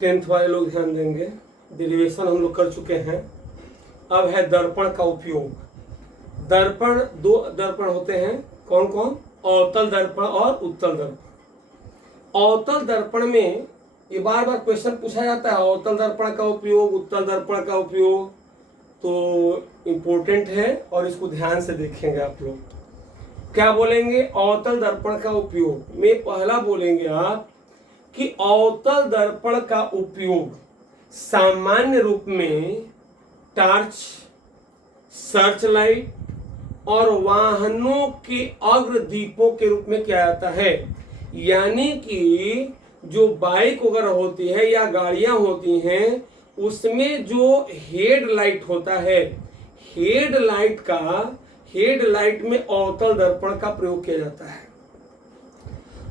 10th वाले लोग ध्यान देंगे, डेरिवेशन हम लोग कर चुके हैं। अब है दर्पण का उपयोग। दर्पण, दो दर्पण होते हैं, कौन कौन? अवतल दर्पण और उत्तल दर्पण। अवतल दर्पण में ये बार बार क्वेश्चन पूछा जाता है, अवतल दर्पण का उपयोग, उत्तल दर्पण का उपयोग, तो इम्पोर्टेंट है और इसको ध्यान से देखेंगे आप लोग। क्या बोलेंगे? अवतल दर्पण का उपयोग में पहला बोलेंगे आप कि अवतल दर्पण का उपयोग सामान्य रूप में टार्च, सर्च लाइट और वाहनों के अग्रदीपों के रूप में किया जाता है। यानी कि जो बाइक वगैरह होती है या गाड़ियां होती हैं, उसमें जो हेडलाइट होता है, हेडलाइट में अवतल दर्पण का प्रयोग किया जाता है।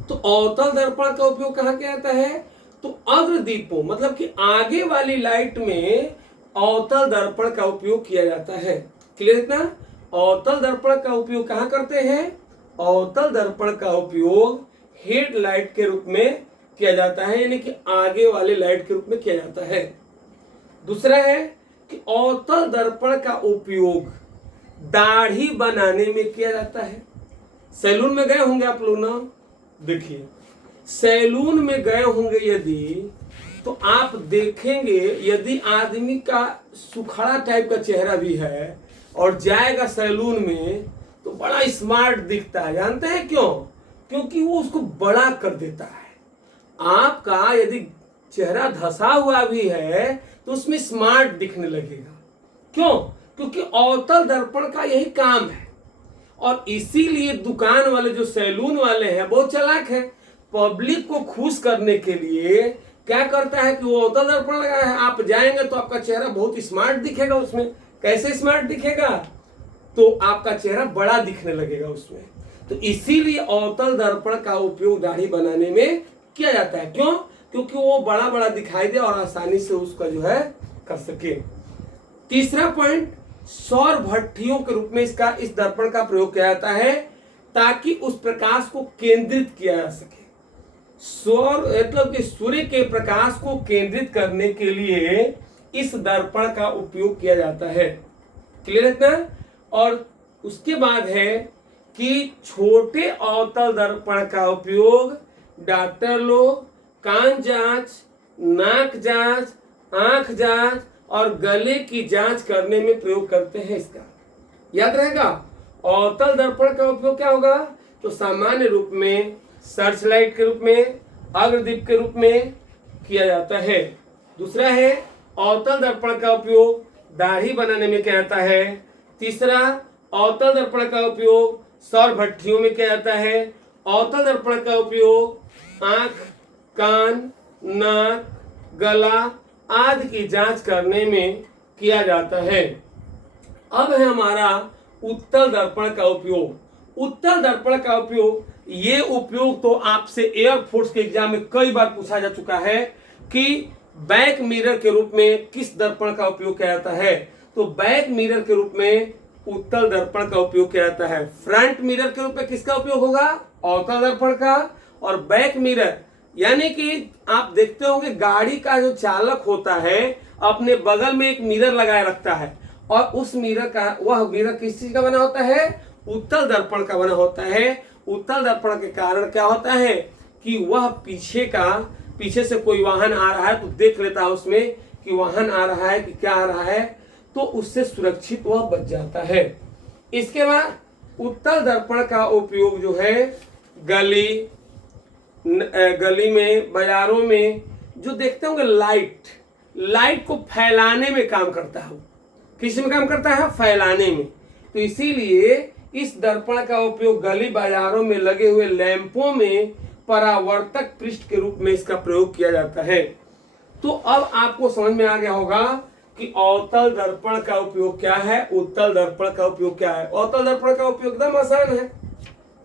तो अवतल दर्पण का उपयोग कहाँ किया जाता है? तो अग्रदीपों, मतलब कि आगे वाली लाइट में अवतल दर्पण का उपयोग किया जाता है। क्लियर इतना? अवतल दर्पण का उपयोग कहाँ करते हैं? अवतल दर्पण का उपयोग हेडलाइट के रूप में किया जाता है, यानी कि आगे वाले लाइट के रूप में किया जाता है। दूसरा है कि अवतल दर्पण का उपयोग दाढ़ी बनाने में किया जाता है। सैलून में गए होंगे आप लोग ना, देखिए सैलून में गए होंगे यदि, तो आप देखेंगे यदि आदमी का सुखड़ा टाइप का चेहरा भी है और जाएगा सैलून में तो बड़ा स्मार्ट दिखता है। जानते हैं क्यों? क्योंकि वो उसको बड़ा कर देता है। आपका यदि चेहरा धसा हुआ भी है तो उसमें स्मार्ट दिखने लगेगा। क्यों? क्योंकि अवतल दर्पण का यही काम है। और इसीलिए दुकान वाले, जो सैलून वाले हैं, बहुत चालाक है। पब्लिक को खुश करने के लिए क्या करता है कि वो अवतल दर्पण लगाया है, आप जाएंगे तो आपका चेहरा बहुत स्मार्ट दिखेगा उसमें। कैसे स्मार्ट दिखेगा? तो आपका चेहरा बड़ा दिखने लगेगा उसमें। तो इसीलिए अवतल दर्पण का उपयोग दाढ़ी बनाने में किया जाता है। क्यों? क्योंकि वो बड़ा बड़ा दिखाई दे और आसानी से उसका जो है कर सके। तीसरा पॉइंट, सौर भट्टियों के रूप में इस दर्पण का प्रयोग किया जाता है ताकि उस प्रकाश को केंद्रित किया जा सके। सौर मतलब कि सूर्य के प्रकाश को केंद्रित करने के लिए इस दर्पण का उपयोग किया जाता है। क्लियर है ना? और उसके बाद है कि छोटे अवतल दर्पण का उपयोग डॉक्टर लोग कान जांच, नाक जांच, आंख जांच और गले की जांच करने में प्रयोग करते हैं। इसका याद रहेगा। अवतल दर्पण का उपयोग क्या होगा? तो सामान्य रूप में सर्च लाइट के रूप में, अग्रदीप के रूप में किया जाता है। दूसरा है अवतल दर्पण का उपयोग दाढ़ी बनाने में किया जाता है। तीसरा, अवतल दर्पण का उपयोग सौर भट्टियों में किया जाता है। अवतल दर्पण का उपयोग आंख, कान, नाक, गला आदि की जांच करने में किया जाता है। अब है हमारा उत्तल दर्पण का उपयोग। उत्तल दर्पण का उपयोग, ये उपयोग तो आपसे एयरफोर्स के एग्जाम में कई बार पूछा जा चुका है कि बैक मिरर के रूप में किस दर्पण का उपयोग किया जाता है। तो बैक मिरर के रूप में उत्तल दर्पण का उपयोग किया जाता है। फ्रंट मिरर के रूप में किसका उपयोग होगा? अवतल दर्पण का। और बैक मिरर यानी कि आप देखते होंगे गाड़ी का जो चालक होता है अपने बगल में एक मिरर लगाए रखता है, और उस मिरर का, वह मिरर किस चीज का बना होता है? उत्तल दर्पण का बना होता है। उत्तल दर्पण के कारण क्या होता है कि वह पीछे से कोई वाहन आ रहा है तो देख लेता है उसमें कि वाहन आ रहा है कि क्या आ रहा है, तो उससे सुरक्षित वह बच जाता है। इसके बाद उत्तल दर्पण का उपयोग जो है गली में, बाजारों में जो देखते होंगे लाइट को फैलाने में काम करता है। किस में काम करता है? फैलाने में। तो इसीलिए इस दर्पण का उपयोग गली बाजारों में लगे हुए लैंपों में परावर्तक पृष्ठ के रूप में इसका प्रयोग किया जाता है। तो अब आपको समझ में आ गया होगा कि अवतल दर्पण का उपयोग क्या है, उत्तल दर्पण का उपयोग क्या है। अवतल दर्पण का उपयोग एकदम आसान है।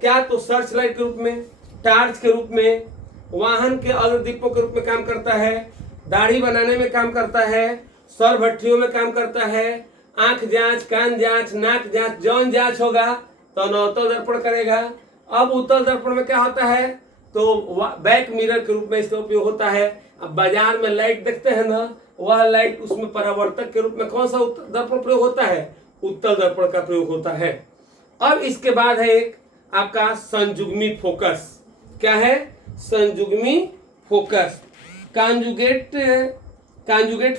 क्या? तो सर्च लाइट के रूप में, टार्च के रूप में, वाहन के अग्रदीपों के रूप में काम करता है, दाढ़ी बनाने में काम करता है, सौर भट्टियों में काम करता है, आंख जांच, कान जांच, नाक जांच, जौन जांच होगा तो अवतल दर्पण करेगा। अब उत्तल दर्पण में क्या होता है? तो बैक मिरर के रूप में इसका उपयोग होता है। अब बाजार में लाइट देखते हैं ना, वह लाइट उसमें परावर्तक के रूप में कौन सा दर्पण प्रयोग होता है? उत्तल दर्पण का प्रयोग होता है। अब इसके बाद है एक आपका संजुग्मी फोकस। क्या है? संजुग्मी फोकस। कांजुगेट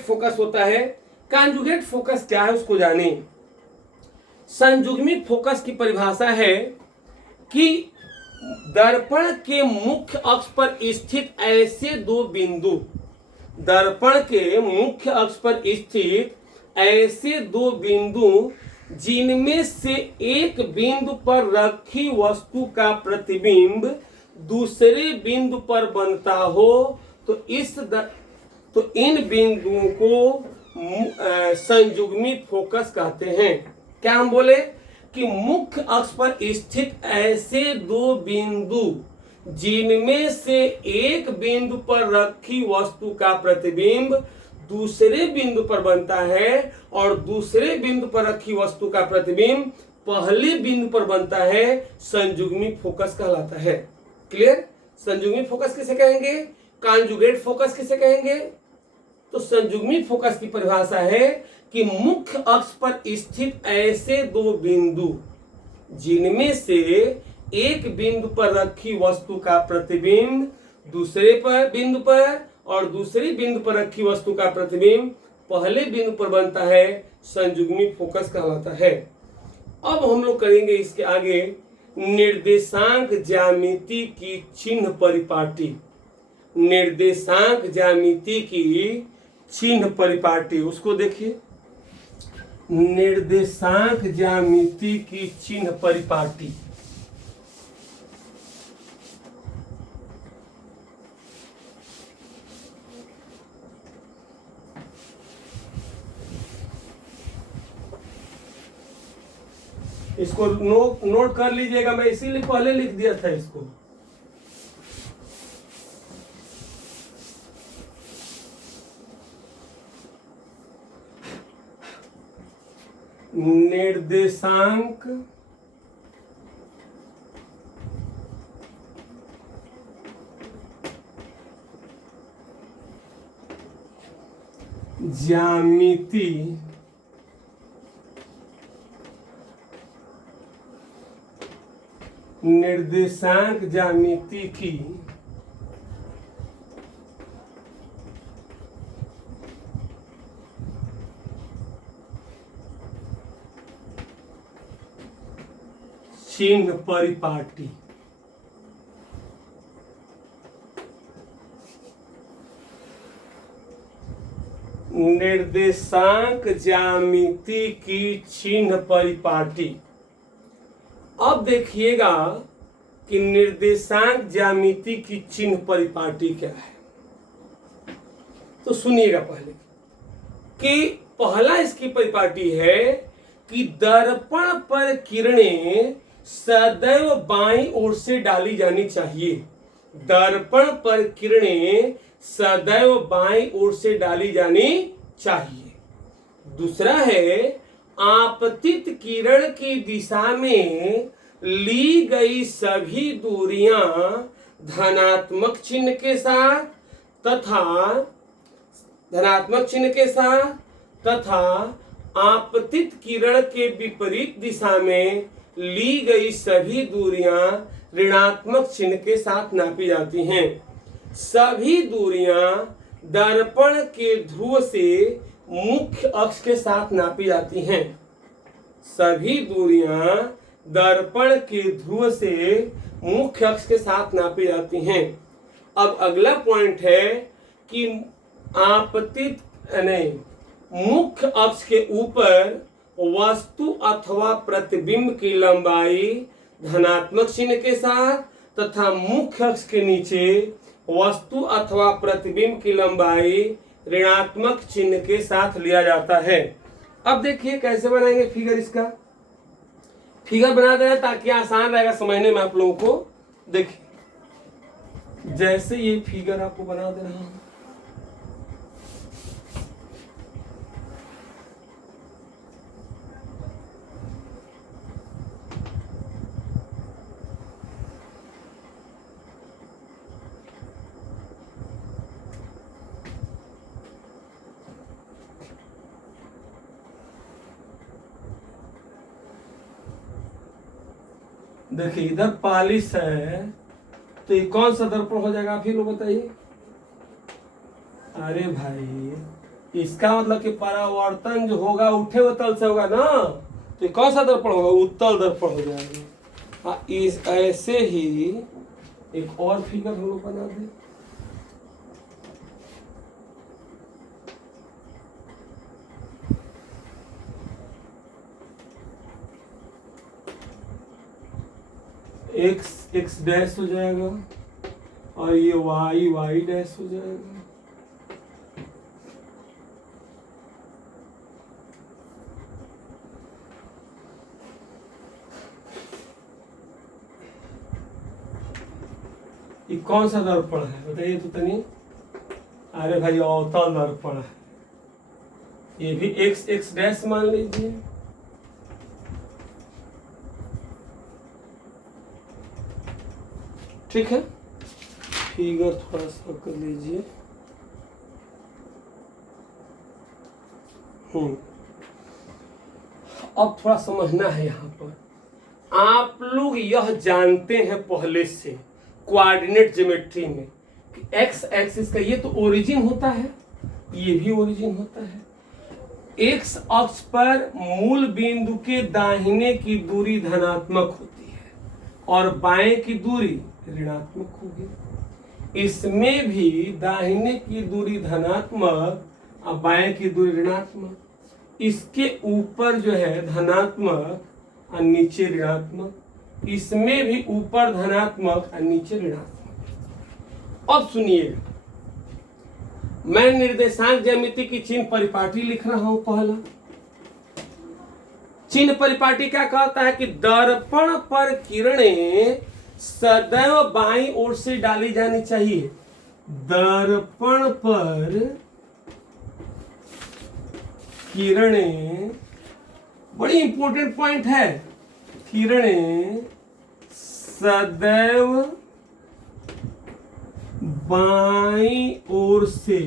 फोकस होता है। कांजुगेट फोकस क्या है उसको जानिए। संजुग्मी फोकस की परिभाषा है कि दर्पण के मुख्य अक्ष पर स्थित ऐसे दो बिंदु, दर्पण के मुख्य अक्ष पर स्थित ऐसे दो बिंदु जिनमें से एक बिंदु पर रखी वस्तु का प्रतिबिंब दूसरे बिंदु पर बनता हो, तो इन बिंदुओं को संजुग्मी फोकस कहते हैं। क्या हम बोले कि मुख्य अक्ष पर स्थित ऐसे दो बिंदु जिनमें से एक बिंदु पर रखी वस्तु का प्रतिबिंब दूसरे बिंदु पर बनता है और दूसरे बिंदु पर रखी वस्तु का प्रतिबिंब पहले बिंदु पर बनता है, संजुग्मी फोकस कहलाता है। क्लियर? संजुग्मी फोकस किसे कहेंगे? कॉन्जुगेट फोकस किसे कहेंगे? तो संजुग्मी फोकस की परिभाषा है कि मुख्य अक्ष पर स्थित ऐसे दो बिंदु जिनमें से एक बिंदु पर रखी वस्तु का प्रतिबिंब दूसरे बिंदु पर और दूसरी बिंदु पर रखी वस्तु का प्रतिबिंब पहले बिंदु पर बनता है, संजुग्मी फोकस कहलाता है। अब हम लोग करेंगे इसके आगे निर्देशांक ज्यामिति की चिन्ह परिपाटी। निर्देशांक ज्यामिति की चिन्ह परिपाटी, उसको देखिए। निर्देशांक ज्यामिति की चिन्ह परिपाटी। इसको नोट कर लीजिएगा, मैं इसीलिए पहले लिख दिया था इसको। निर्देशांक ज्यामिति निर्देशांक ज्यामिति की चिन्ह परिपाटी। निर्देशांक ज्यामिति की चिन्ह परिपाटी। अब देखिएगा कि निर्देशांक ज्यामिति की चिन्ह परिपाटी क्या है। तो सुनिएगा पहले कि पहला इसकी परिपाटी है कि दर्पण पर किरणें सदैव बाईं ओर से डाली जानी चाहिए। दर्पण पर किरणें सदैव बाईं ओर से डाली जानी चाहिए। दूसरा है आपतित किरण की दिशा में ली गई सभी दूरियां धनात्मक चिन्ह के साथ तथा आपतित किरण के विपरीत दिशा में ली गई सभी दूरियां ऋणात्मक चिन्ह के साथ नापी जाती हैं। सभी दूरियां दर्पण के ध्रुव से मुख्य अक्ष के साथ नापी जाती हैं। सभी दूरियां दर्पण के ध्रुव से मुख्य अक्ष के साथ नापी जाती हैं। अब अगला पॉइंट है कि मुख्य अक्ष के ऊपर वस्तु अथवा प्रतिबिंब की लंबाई धनात्मक चिन्ह के साथ तथा मुख्य अक्ष के नीचे वस्तु अथवा प्रतिबिंब की लंबाई ऋणात्मक चिन्ह के साथ लिया जाता है। अब देखिए कैसे बनाएंगे फिगर। इसका फिगर बना दे रहे ताकि आसान रहेगा समझने में आप लोगों को। देखिए जैसे ये फिगर आपको बना दे रहा हूं, देखिए इधर 45 है, तो ये कौन सा दर्पण हो जाएगा, फिर वो बताइए। अरे भाई इसका मतलब कि परावर्तन जो होगा उठे हुए तल से होगा ना, तो ये कौन सा दर्पण होगा, उत्तल दर्पण हो जाएगा। हाँ, इस ऐसे ही एक और फिगर हम लोग बना दें। एक्स एक्स डैश हो जाएगा और ये वाई वाई डैश हो जाएगा। ये कौन सा दर्पण है बताइए तो तनी। अरे भाई अवतल दर्पण है, ये भी एक्स एक्स डैश मान लीजिए। ठीक है, फिगर थोड़ा सा कर लीजिए। अब थोड़ा समझना है यहाँ पर, आप लोग यह जानते हैं पहले से कोऑर्डिनेट ज्योमेट्री में कि एक्स एक्सिस का ये तो ओरिजिन होता है, ये भी ओरिजिन होता है। एक्स अक्ष पर मूल बिंदु के दाहिने की दूरी धनात्मक होती है और बाएं की दूरी ऋणात्मक होगी। इसमें भी दाहिने की दूरी धनात्मक और बाएं की दूरी ऋणात्मक। इसके ऊपर जो है धनात्मक और नीचे ऋणात्मक, इसमें भी ऊपर धनात्मक और नीचे ऋणात्मक। अब सुनिएगा, मैं निर्देशांक ज्यामिति की चिन्ह परिपाटी लिख रहा हूं। पहला चिन्ह परिपाटी क्या कहता है कि दर्पण पर किरणें सदैव बाईं ओर से डाली जानी चाहिए। दर्पण पर किरणें, बड़ी इंपॉर्टेंट पॉइंट है, किरणें सदैव बाईं ओर से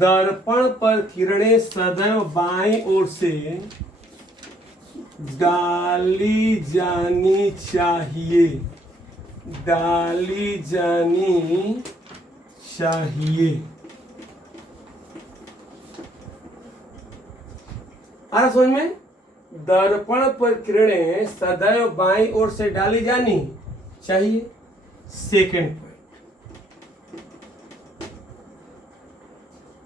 दर्पण पर किरणें सदैव बाईं ओर से डाली जानी चाहिए, डाली जानी चाहिए। आ रहा समझ में? दर्पण पर किरणें सदैव बाईं ओर से डाली जानी चाहिए। सेकंड पॉइंट,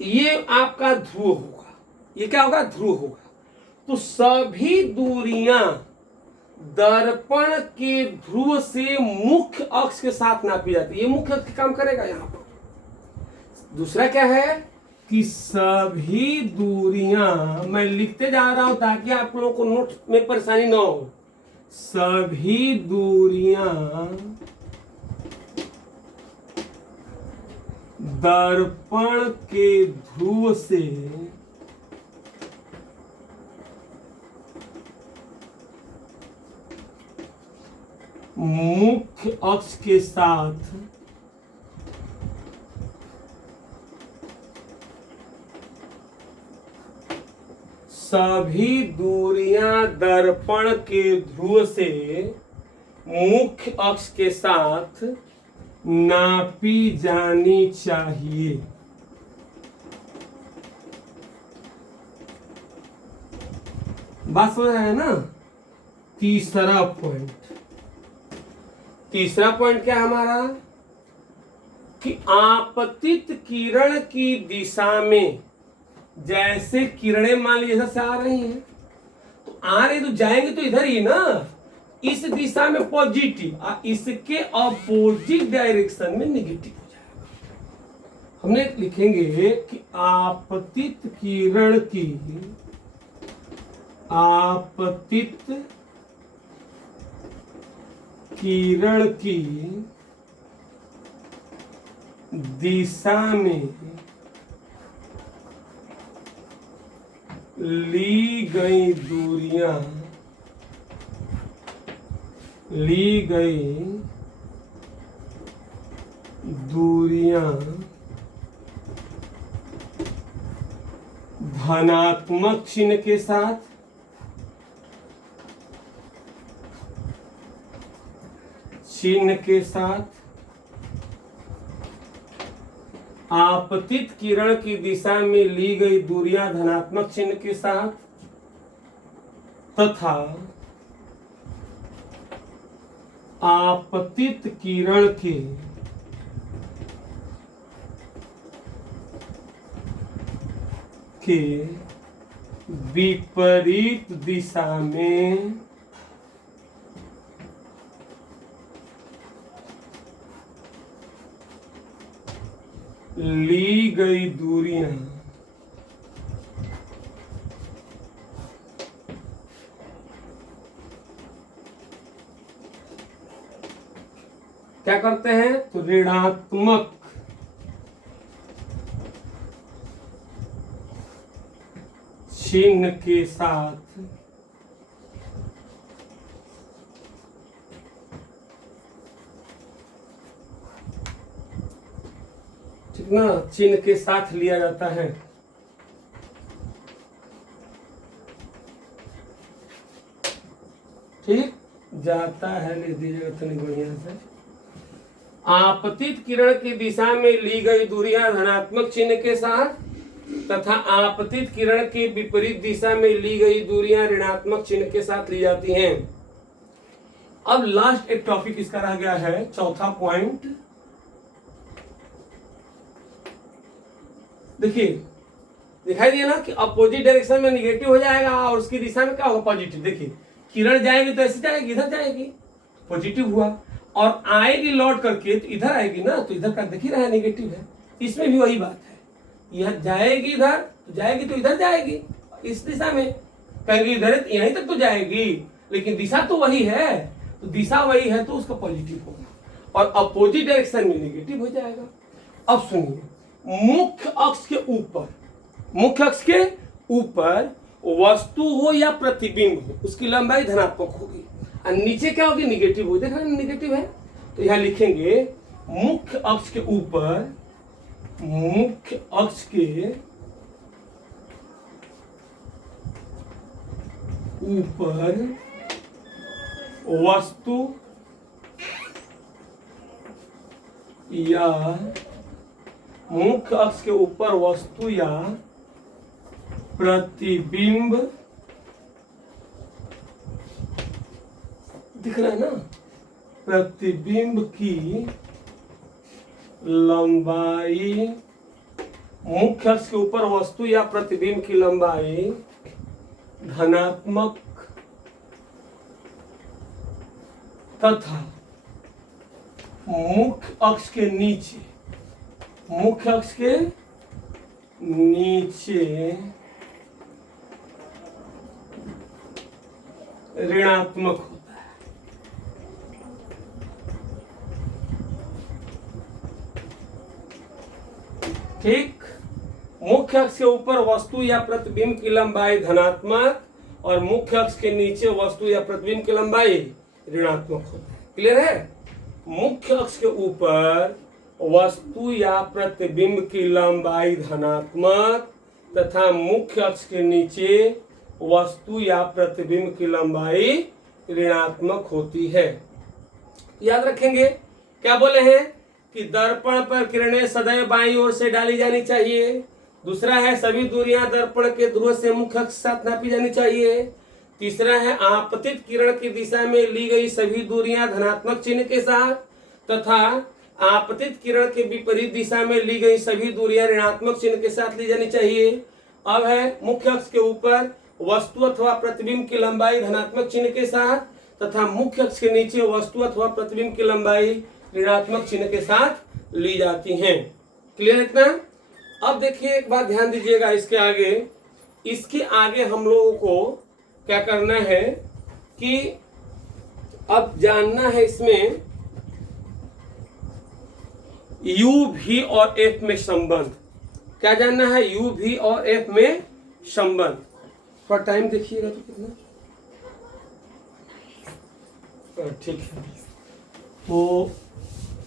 ये आपका ध्रुव होगा। ये क्या होगा? ध्रुव होगा। तो सभी दूरियां दर्पण के ध्रुव से मुख्य अक्ष के साथ नापी जाती है। ये मुख्य अक्ष काम करेगा यहां पर। दूसरा क्या है कि सभी दूरियां, मैं लिखते जा रहा हूं ताकि आप लोगों को नोट में परेशानी ना हो। सभी दूरियां दर्पण के ध्रुव से मुख्य अक्ष के साथ सभी दूरियां दर्पण के ध्रुव से मुख्य अक्ष के साथ नापी जानी चाहिए। बात समझ रहे हैं ना? तीसरा पॉइंट, तीसरा पॉइंट क्या है हमारा कि आपतित किरण की दिशा में, जैसे किरणें मान लीजिए इधर से आ रही हैं, तो आ रही तो जाएंगे तो इधर ही ना, इस दिशा में पॉजिटिव, इसके अपोजिट डायरेक्शन में नेगेटिव हो जाएगा। हमने लिखेंगे कि आपतित किरण की, आपतित किरण की दिशा में ली गई दूरियां, ली गई दूरियां धनात्मक चिन्ह के साथ आपतित किरण की दिशा में ली गई दूरियां धनात्मक चिन्ह के साथ तथा आपतित किरण के विपरीत दिशा में ली गई दूरियां क्या करते हैं? तो ऋणात्मक चिन्ह के साथ ठीक ना, चिन्ह के साथ लिया जाता है। ठीक जाता है, लिख दीजिएगा इतनी बढ़िया से। आपतित किरण की दिशा में ली गई दूरियां धनात्मक चिन्ह के साथ तथा आपतित किरण के विपरीत दिशा में ली गई दूरियां ऋणात्मक चिन्ह के साथ ली जाती हैं। अब लास्ट एक टॉपिक इसका रह गया है, चौथा पॉइंट। देखिए दिखाई दिया ना कि अपोजिट डायरेक्शन में निगेटिव हो जाएगा और उसकी दिशा में क्या होगा? पॉजिटिव। देखिए किरण जाएगी तो ऐसे जाएगी, इधर जाएगी, पॉजिटिव हुआ, और आएगी लौट करके तो इधर आएगी ना, तो इधर का देख ही रहा है नेगेटिव है। इसमें भी वही बात है, यह जाएगी इधर तो जाएगी तो इधर जाएगी, इस दिशा में कहेंगे इधर यहीं तक तो जाएगी, लेकिन दिशा तो वही है, तो दिशा वही है तो उसका पॉजिटिव होगा और अपोजिट डायरेक्शन में नेगेटिव हो जाएगा। अब सुनिए, मुख्य अक्ष के ऊपर वस्तु हो या प्रतिबिंब हो, उसकी लंबाई धनात्मक होगी और नीचे क्या होगी? निगेटिव होगी। देख रहे हैं निगेटिव है, तो यहां लिखेंगे मुख्य अक्ष के ऊपर वस्तु या मुख्य अक्ष के ऊपर वस्तु या प्रतिबिंब दिख रहा है ना, प्रतिबिंब की लंबाई, मुख्य अक्ष के ऊपर वस्तु या प्रतिबिंब की लंबाई धनात्मक तथा मुख्य अक्ष के नीचे ऋणात्मक होता है। ठीक, मुख्य अक्ष के ऊपर वस्तु या प्रतिबिंब की लंबाई धनात्मक और मुख्य अक्ष के नीचे वस्तु या प्रतिबिंब की लंबाई ऋणात्मक होता है। क्लियर है? मुख्य अक्ष के ऊपर वस्तु या प्रतिबिंब की लंबाई धनात्मक तथा मुख्य अक्ष के नीचे वस्तु या प्रतिबिंब की लंबाई ऋणात्मक होती है। याद रखेंगे क्या बोले हैं कि दर्पण पर किरणें सदैव बाईं ओर से डाली जानी चाहिए। दूसरा है सभी दूरियां दर्पण के ध्रुव से मुख्य अक्ष के साथ नापी जानी चाहिए। तीसरा है आपतित किरण की दिशा में ली गई सभी दूरियां धनात्मक चिन्ह के साथ तथा आपतित किरण के विपरीत दिशा में ली गई सभी दूरियां ऋणात्मक चिन्ह के साथ ली जानी चाहिए। अब है मुख्य अक्ष के ऊपर वस्तु अथवा प्रतिबिंब की लंबाई धनात्मक चिन्ह के साथ तथा मुख्य अक्ष के नीचे वस्तु अथवा प्रतिबिंब की लंबाई ऋणात्मक चिन्ह के साथ ली जाती हैं। क्लियर है इतना? अब देखिए एक बात ध्यान दीजिएगा, इसके आगे हम लोगों को क्या करना है कि अब जानना है इसमें u v और f में संबंध। क्या जानना है? u v और f में संबंध। थोड़ा टाइम देखिएगा तो कितना, ठीक है। तो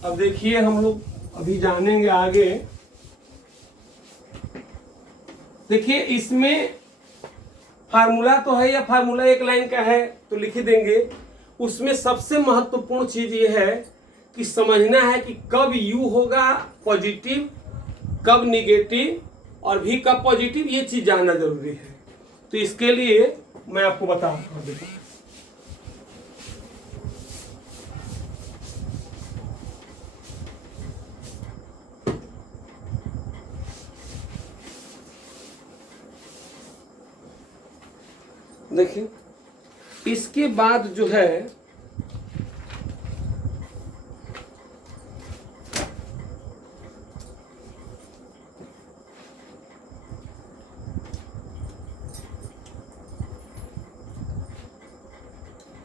अब देखिए हम लोग अभी जानेंगे आगे देखिए इसमें फार्मूला तो है, या फार्मूला एक लाइन का है तो लिख ही देंगे। उसमें सबसे महत्वपूर्ण चीज ये है कि समझना है कि कब U होगा पॉजिटिव, कब निगेटिव, और V कब पॉजिटिव, ये चीज जानना जरूरी है। तो इसके लिए मैं आपको बता रहा हूं। देखिए इसके बाद जो है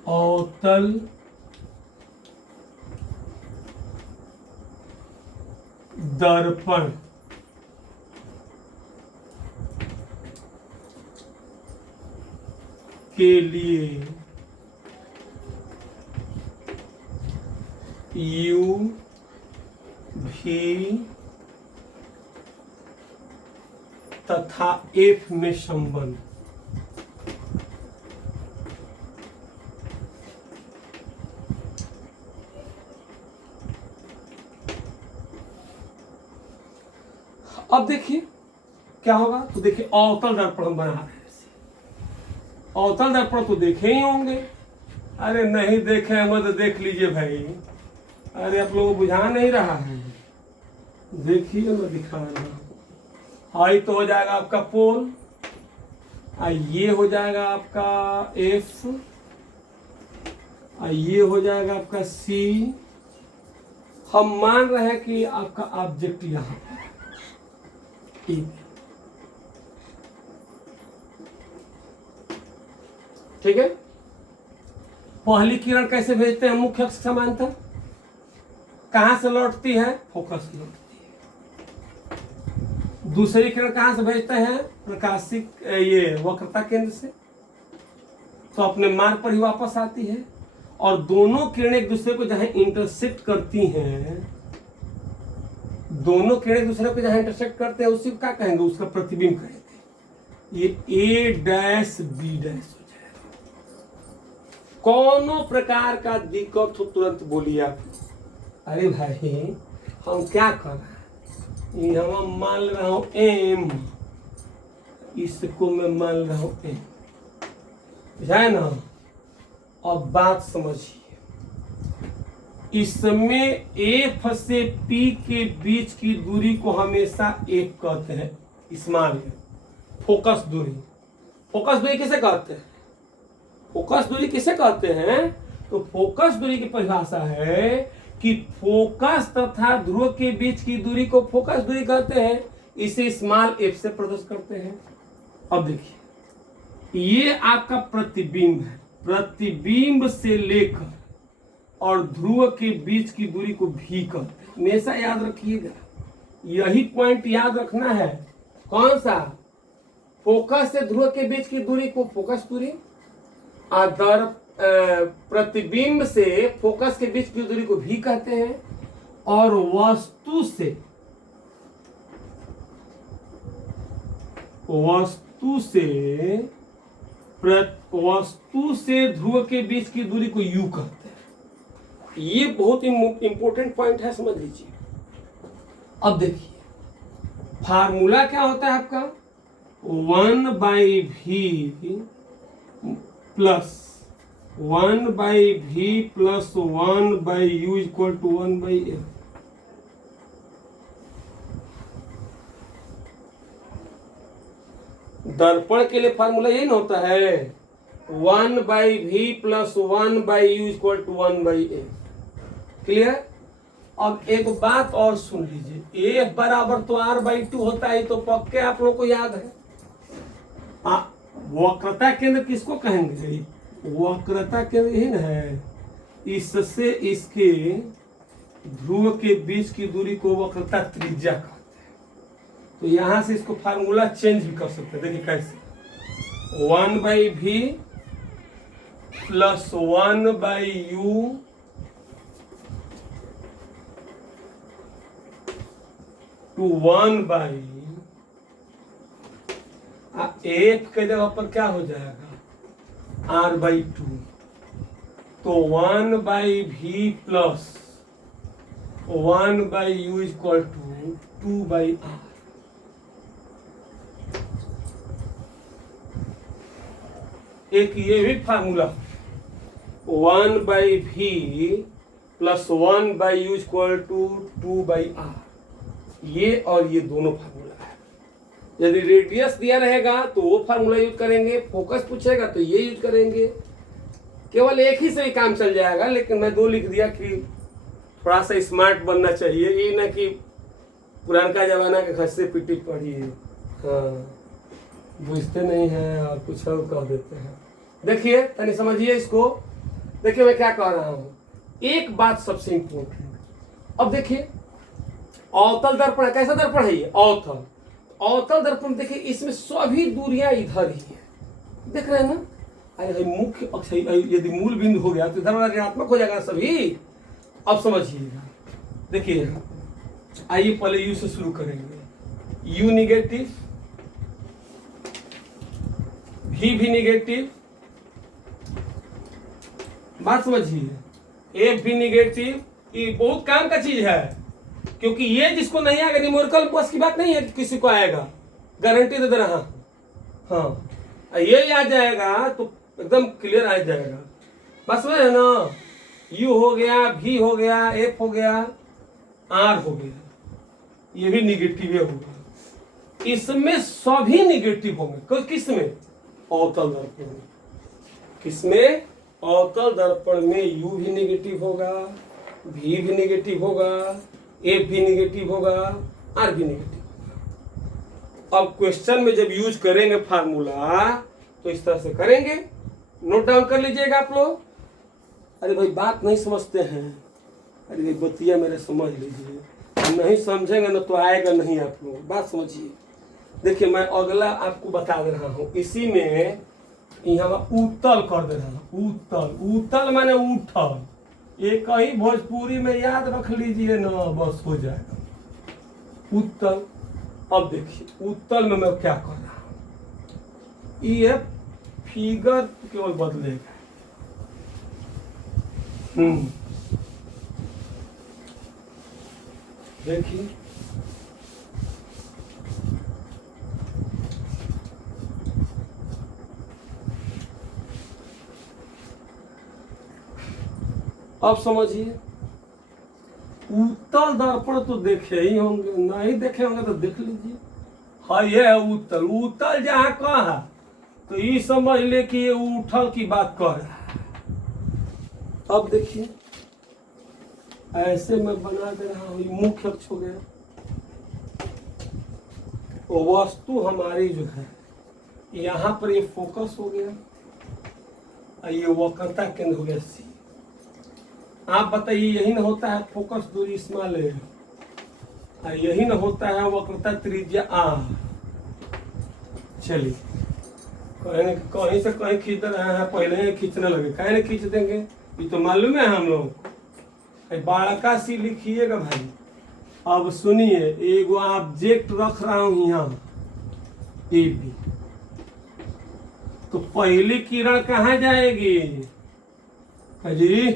अवतल दर्पण के लिए U V तथा F में संबंध। अब देखिए क्या होगा, तो देखिए अवतल दर्पण हम बना रहे हैं। अवतल दर्पण तो देखे ही होंगे, अरे नहीं देखे हैं मत देख लीजिए भाई। अरे आप लोगों को बुझा नहीं रहा है, देखिए मैं दिखा रहा हूं। आई तो हो जाएगा आपका पोल, ये हो जाएगा आपका F, ये हो जाएगा आपका C। हम मान रहे हैं कि आपका ऑब्जेक्ट यहां ठीक है। पहली किरण कैसे भेजते हैं मुख्य अक्ष समांतर, कहां से लौटती है, फोकस से लौटती है। दूसरी किरण कहां से भेजते हैं, प्रकाशिक ये वक्रता केंद्र से, तो अपने मार्ग पर ही वापस आती है। और दोनों किरणें एक दूसरे को जहां इंटरसेक्ट करती हैं, दोनों किरणें एक दूसरे को जहां इंटरसेक्ट करते हैं उसी को क्या कहेंगे, उसका प्रतिबिंब कहेंगे। ये A डैश B डैश। कोनो प्रकार का दिक्कत हो तुरंत बोलिए आप। अरे भाई हम क्या कर रहे हैं, हम मान रहा हूं M, इसको मैं मान रहा हूं M, है ना। अब बात समझिए, इसमें F से P के बीच की दूरी को हमेशा F कहते हैं, स्मॉल फोकस दूरी। फोकस दूरी किसे कहते हैं, फोकस दूरी किसे कहते हैं, तो फोकस दूरी की परिभाषा है कि फोकस तथा ध्रुव के बीच की दूरी को फोकस दूरी कहते हैं, इसे स्मॉल f से प्रदर्शित करते हैं। अब देखिए ये आपका प्रतिबिंब है, प्रतिबिंब से लेकर और ध्रुव के बीच की दूरी को भी कहते हैं। हमेशा याद रखिएगा, यही पॉइंट याद रखना है। कौन सा, फोकस से ध्रुव के बीच की दूरी को फोकस दूरी, आधार प्रतिबिंब से फोकस के बीच की दूरी को भी कहते हैं, और वस्तु से ध्रुव के बीच की दूरी को U कहते हैं। ये बहुत इंपॉर्टेंट पॉइंट है, समझ लीजिए। अब देखिए फार्मूला क्या होता है आपका, 1/V plus 1/V plus 1/U equal to 1/F। दर्पण के लिए फार्मूला यही ना होता है, 1/V plus 1/U equal to 1/F। Clear. अब एक बात और सुन लीजिए, F बराबर तो R/2 होता है, तो पक्के आप लोगों को याद है। वक्रता केंद्र किसको कहेंगे, वक्रता केंद्र ही ना है, इससे इसके ध्रुव के बीच की दूरी को वक्रता त्रिज्या कहते हैं। तो यहां से इसको फार्मूला चेंज भी कर सकते हैं, देखिए कैसे, 1/V plus 1/U to 1/F F के जगह पर क्या हो जाएगा r/2, तो 1/v plus 1/u equal to 2/r। एक ये भी formula 1/v plus 1/u equal to 2/r, ये और ये दोनों फार्मूला है। यदि रेडियस दिया रहेगा तो वो फार्मूला यूज करेंगे, फोकस पूछेगा तो ये यूज करेंगे। केवल एक ही से ही काम चल जाएगा, लेकिन मैं दो लिख दिया कि थोड़ा सा स्मार्ट बनना चाहिए, ये ना कि पुरानका जमाना के खस्से पीटी पढ़िए, हाँ बुझते नहीं हैं और कुछ और कह देते हैं। देखिए तनी समझिए इसको। देखिए मैं क्या कह रहा हूं, एक बात सबसे इंपॉर्टेंट। अब देखिए अवतल दर्पण, कैसा दर्पण है ये अवतल। अवतल दर्पण देखिए इसमें सभी दूरियां इधर ही है, देख रहे हैं ना। अरे मुख्य अक्ष यदि मूल बिंदु हो गया तो इधर वाला ऋणात्मक हो जाएगा सभी। अब समझिएगा, देखिए आइए पहले यू से शुरू करेंगे। यू निगेटिव, भी निगेटिव, बात समझिए। एफ भी निगेटिव, ये बहुत काम का चीज है, क्योंकि ये जिसको नहीं आएगा न्यूमेरिकल बस की बात नहीं है, किसी को आएगा गारंटी दे रहा। हाँ ये आ जाएगा तो एकदम क्लियर आ जाएगा। बस वह है ना, यू हो गया, भी हो गया, एफ हो गया, आर हो गया, ये भी निगेटिव होगा। इसमें सभी निगेटिव होंगे। किसमें अवतल दर्पण में, किसमें अवतल दर्पण में यू भी निगेटिव होगा, भी निगेटिव होगा, एफ भी निगेटिव होगा, आर भी निगेटिव होगा। अब क्वेश्चन में जब यूज करेंगे फार्मूला तो इस तरह से करेंगे, नोट डाउन कर लीजिएगा आप लोग। अरे भाई बात नहीं समझते हैं, अरे भाई बतिया मेरे समझ लीजिए, नहीं समझेंगे ना तो आएगा नहीं आप लोग, बात समझिए। देखिए मैं अगला आपको बता दे रहा हूँ, इसी में यहाँ उत्तल कर दे रहा हूँ। उत्तल, उत्तल माने उठल, एक ही भोजपुरी में याद रख लीजिए ना, बस हो जाएगा उत्तल। अब देखिए उत्तल में मैं क्या कर रहा हूँ, ये फिगर केवल बदलेगा। देखिए अब समझिए, उत्तल दर्पण तो देखे ही होंगे, नहीं देखे होंगे तो देख लीजिए। हाँ ये है उत्तल। उत्तल जहाँ कहा तो ये समझ ले कि ये उठल की बात कर रहा है। अब देखिए ऐसे मैं बना दे रहा हूँ, मुख्य अक्ष हो गया, वो वस्तु हमारी जो है यहाँ पर ये फोकस हो गया, ये वक्रता केंद्र हो गया सी। आप बताइए यही ना होता है फोकस दूरी स्मॉल है, यही ना होता है वक्रता त्रिज्या आर। चलिए कहीं से कहीं खींच रहे हैं, पहले ही खींचने लगे, कहीं नहीं खींच देंगे, ये तो मालूम है हम लोग। बाड़का सी लिखिएगा भाई। अब सुनिए, एगो ऑब्जेक्ट रख रहा हूं यहाँ ए बी, तो पहली किरण कहाँ जाएगी जी?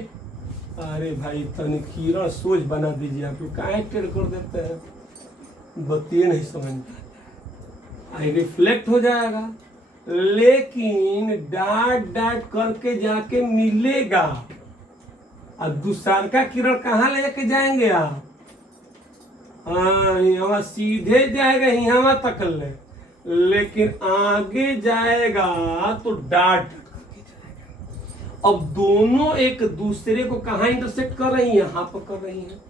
अरे भाई तनिक किरण सोच बना दीजिए, आप लोग कहाँ टेढ़ कर देते हैं, बत्तिये नहीं समझ में आई, रिफ्लेक्ट हो जाएगा, लेकिन डाट डाट करके जाके मिलेगा। और दूसरा का किरण कहाँ लेके जाएंगे आप? हाँ यहाँ सीधे जाएगा, यहाँ तक ले, लेकिन आगे जाएगा तो डाट करके जाएगा। अब दोनों एक दूसरे को कहाँ इंटरसेक्ट कर रही हैं? यहाँ पर कर रही हैं,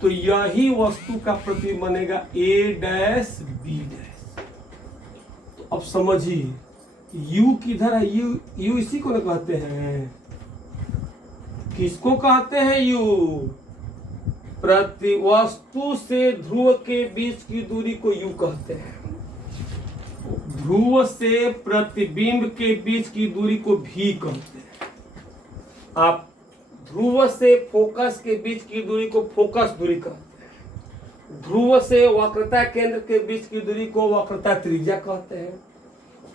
तो यही वस्तु का प्रतिबिंब बनेगा ए डैश बी डैश। तो अब समझिए यू किधर है? यू इसी को ना कहते हैं, किसको कहते हैं? यू प्रति वस्तु से ध्रुव के बीच की दूरी को यू कहते हैं। ध्रुव से प्रतिबिंब के बीच की दूरी को भी कहते हैं। आप ध्रुव से फोकस के बीच की दूरी को फोकस दूरी कहते हैं। ध्रुव से वक्रता केंद्र के बीच की दूरी को वक्रता त्रिज्या कहते हैं।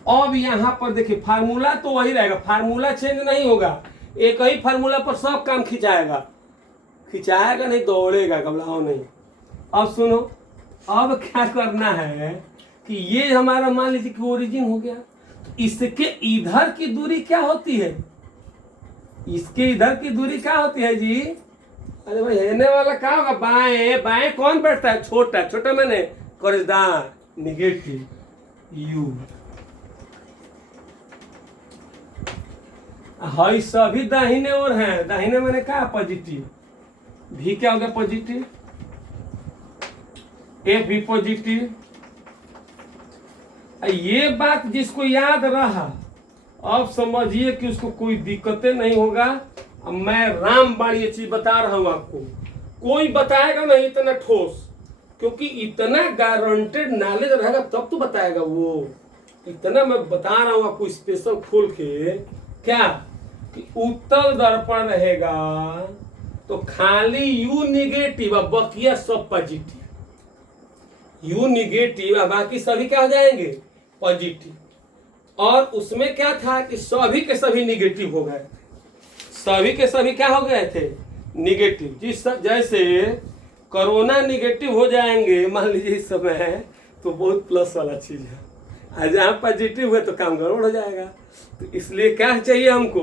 अब यहाँ पर देखिए फार्मूला तो वही रहेगा, फार्मूला चेंज नहीं होगा, एक ही फार्मूला पर सब काम खिंचाएगा नहीं, दौड़ेगा, घबराओ नहीं। अब सुनो, अब क्या करना है कि ये हमारा मान लीजिए कि ओरिजिन हो गया, तो इसके इधर की दूरी क्या होती है, इसके इधर की दूरी क्या होती है जी? अरे भाई हेने वाला क्या होगा, बाएं, बाएं कौन बैठता है? छोटा, छोटा मैंने कर्जदार, निगेटिव यू। हाई सभी दाहिने ओर हैं, दाहिने मैंने क्या पॉजिटिव, भी क्या हो गया पॉजिटिव, एफ भी पॉजिटिव। ये बात जिसको याद रहा अब समझिए कि उसको कोई दिक्कतें नहीं होगा। अब मैं रामबाण ये चीज बता रहा हूं आपको, कोई बताएगा नहीं इतना ठोस, क्योंकि इतना गारंटेड नॉलेज रहेगा तब तो बताएगा वो। इतना मैं बता रहा हूं आपको स्पेशल खोल के, क्या कि उत्तल दर्पण रहेगा तो खाली यू निगेटिव और बकिया सब पॉजिटिव, यू निगेटिव और बाकी सभी क्या हो जाएंगे पॉजिटिव। और उसमें क्या था कि सभी के सभी निगेटिव हो गए, सभी के सभी क्या हो गए थे निगेटिव। जिस जैसे कोरोना निगेटिव हो जाएंगे मान लीजिए इस समय, तो बहुत प्लस वाला चीज है, और जहाँ पॉजिटिव हुए तो काम गड़बड़ हो जाएगा। तो इसलिए क्या चाहिए हमको,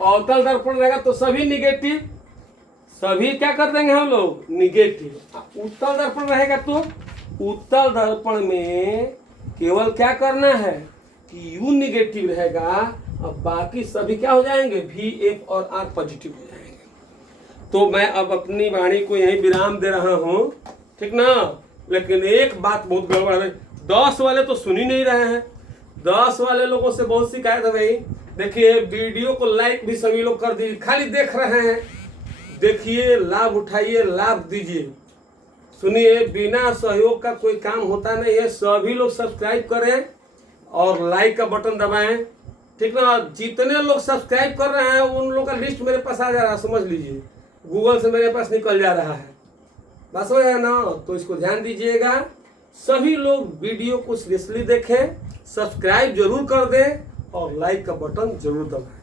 अवतल दर्पण रहेगा तो सभी निगेटिव, सभी क्या कर देंगे हम लोग निगेटिव। उत्तल दर्पण रहेगा तो उत्तल दर्पण में केवल क्या करना है कि यू निगेटिव रहेगा और बाकी सभी क्या हो जाएंगे भी, एफ और आर पॉजिटिव हो जाएंगे। तो मैं अब अपनी वाणी को यही विराम दे रहा हूँ, ठीक ना। लेकिन एक बात बहुत गड़बड़ है, 10 वाले तो सुन ही नहीं रहे हैं, 10 वाले लोगों से बहुत शिकायत है भाई। देखिए वीडियो को लाइक भी सभी लोग कर दीजिए, खाली देख रहे हैं, देखिए लाभ उठाइए, लाभ दीजिए। सुनिए, बिना सहयोग का कोई काम होता नहीं है। सभी लोग सब्सक्राइब करें और लाइक का बटन दबाएं, ठीक ना। जितने लोग सब्सक्राइब कर रहे हैं उन लोगों का लिस्ट मेरे पास आ जा रहा है, समझ लीजिए गूगल से मेरे पास निकल जा रहा है, बस हो गया ना। तो इसको ध्यान दीजिएगा, सभी लोग वीडियो को सीरियसली देखें, सब्सक्राइब जरूर कर दें और लाइक का बटन जरूर दबाएं।